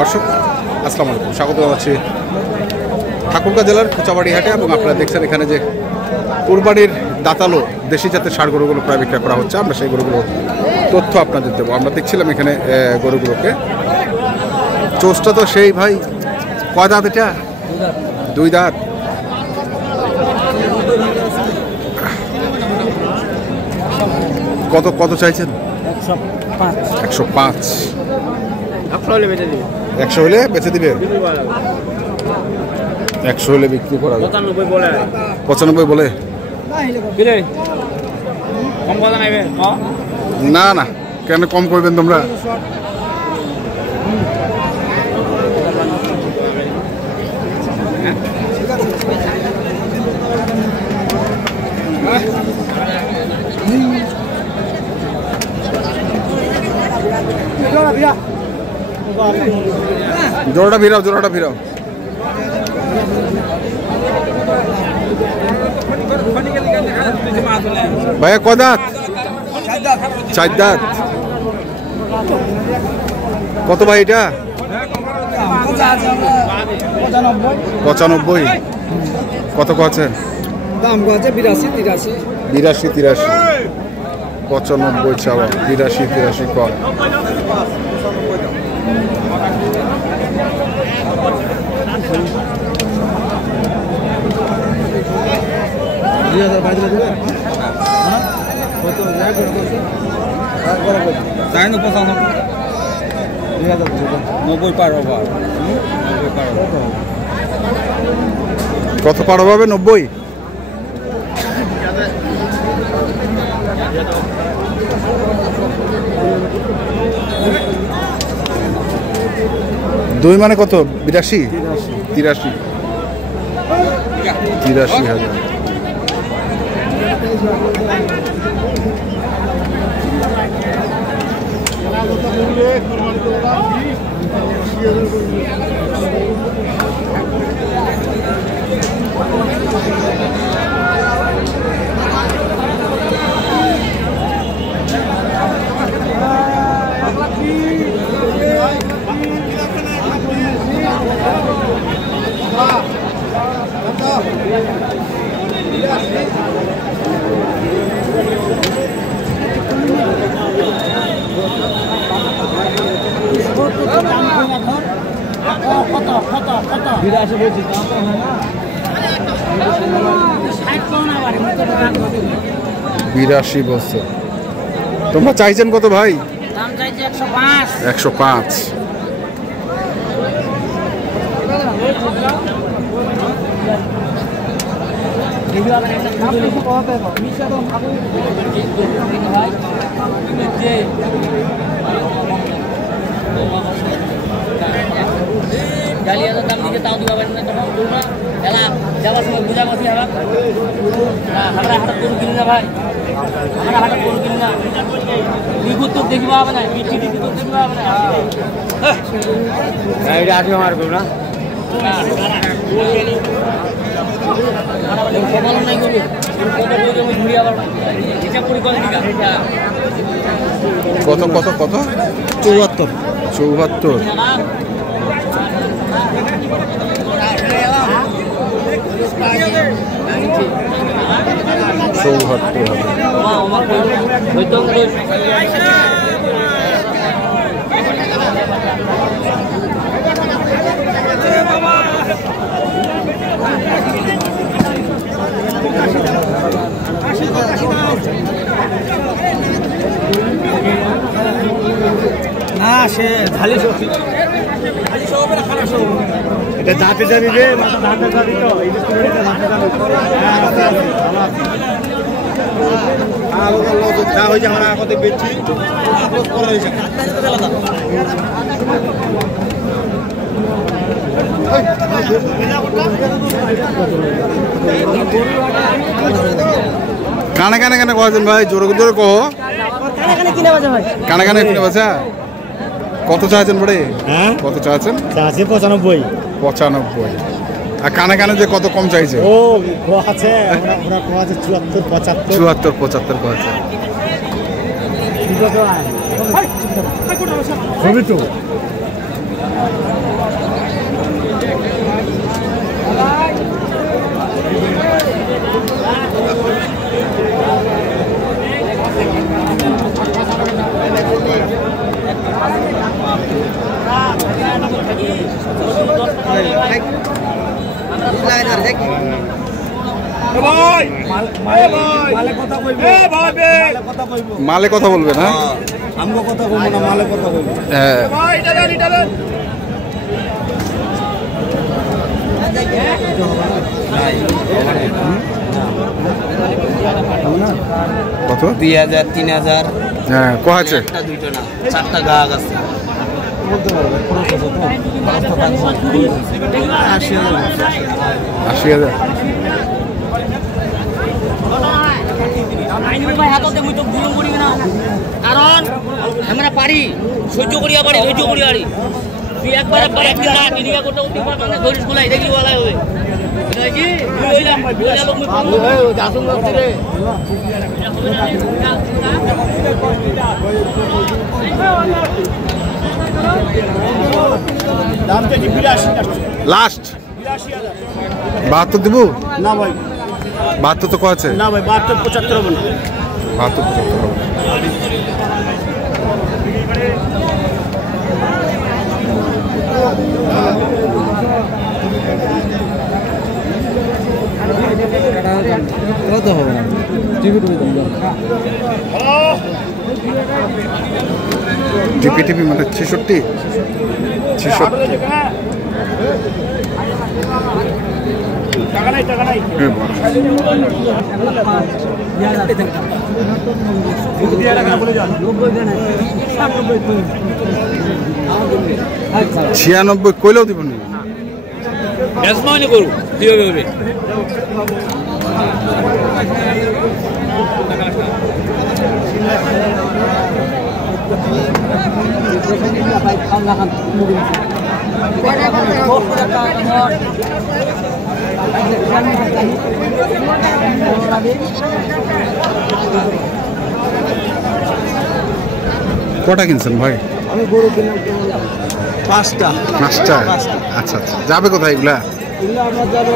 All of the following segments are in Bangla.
দর্শক আসসালামু আলাইকুম, স্বাগত জানাচ্ছি ঠাকুরগাঁ জেলার কোচাবাড়ি হাটে। এবং আপনারা দেখছেন এখানে যে কুরবানির দাতালো দেশি জাতের ষাঁড় গরুগুলো প্রায় বিক্রয় করা হচ্ছে। আমরা সেই গরুগুলোর তথ্য আপনাদের দেবো। আমরা দেখছিলাম এখানে গরুগুলোকে। চোষটা তো সেই ভাই, কয় দাঁত এটা? দুই দাঁত। কত কত চাইছেন? 105। 100 হলে বেচে দিবে? 100 হলে বিক্রি করা যাবে। 95 বলে? না না, কেন কম করবেন তোমরা? জোড়াটা ফিরাও, জোড়াটা ফিরাও। ভাইয়া কয় দাঁত? 4 দাঁত। কত ভাই এটা? 95। কত আছে দাম? 82, 83। 95 চাওয়া, 82, 83 কর। কত পার হবে? 90। দুই মানে কত? 82, 83। 83,000। বিরাশি বছর। তোমরা চাইছেন কত ভাই? 105। কত কত কত? 74। 74। না সে ঢালি এটা দাঁতে যাবি রে, দাঁতে যাবি তো এই যা হয়েছে আমরা আমাদের বেচছি করা হয়েছে। কানে কানে কানে কয়েছেন ভাই? জোরে জোরে কহ। কানে কানে কিনে বাজা। কত চাচ্ছেন বড়ে? হ্যাঁ কত চাচ্ছেন? 95। 95। আর কানে কানে যে কত কম চাইছে? ও আছে আমরা 74, 75। 74, 75 কয়েছে। হবে তো মালে কথা বলবে না, আমগো কথা বলবো না, মালে কথা বলবো। হ্যাঁ কত 2000 3000 হ্যাঁ কহাছে একটা দুইটা না চারটা গাছ আছে আশি হাজার কারণ আমরা পারি সহ্য করিয়া পারি ধৈর্য করিয়া পারি তুই একবার একদিন না নিরিয়া করতে উঠতে পারবে না ধৈর্য গুলাই দেখলি বলা হবে কি হইলাম বইলা লোক আসুন রে দাম তো 82 টাকা। লাস্ট 82,000 72 দিব না ভাই, 72 তো কহাছে না ভাই, 72 75 হবে না। 72 75 হবে। কত হবে না টিপি মানে 66 টাকা নাই, টাকা নাই। ছিয়ানব্বই কইলেও দিব নি ব্যাসমানি করু কিভাবে হবে কটা কিনছেন ভাই? আমি গরু কিনলাম 5টা। 5টা? আচ্ছা আচ্ছা, যাবে কোথায় এগুলা? এগুলো আপনার যাবে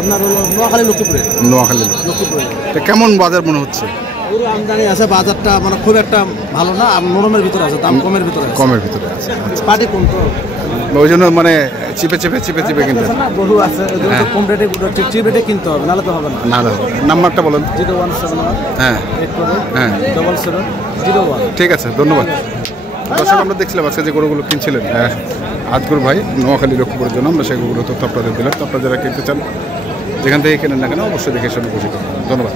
আপনার হলো নোয়াখালী লক্ষ্মীপুরে। নোয়াখালী। লক্ষ্মীপুরে তো কেমন বাজার মনে হচ্ছে? গরু আমদানি আছে, বাজারটা মানে খুব একটা ভালো না, নরমের ভিতরে আছে, দাম কমের ভিতরে আছে। কমের ভিতরে আছে। পাটি কম তো, ওই জন্য মানে চিপে কিনতে আছে না, গরু আছে, ওই জন্য তো কম রেটে চিপ রেটে কিনতে হবে, নাহলে তো হবে না। না নাম্বারটা বলেন। 0171 হ্যাঁ 84 হ্যাঁ 7701। ঠিক আছে, ধন্যবাদ। দর্শক, আমরা দেখছিলাম আজকে যে গরুগুলো কিনছিলেন আজগর ভাই নোয়াখালী লক্ষ্মীপুরের জন্য, আমরা সেই গরুগুলো তথ্য আপনাদের দিলাম। তো আপনারা যারা কিনতে চান, যেখান থেকে কেনেন না কেন, অবশ্যই দেখে শুনে বুঝে ধন্যবাদ।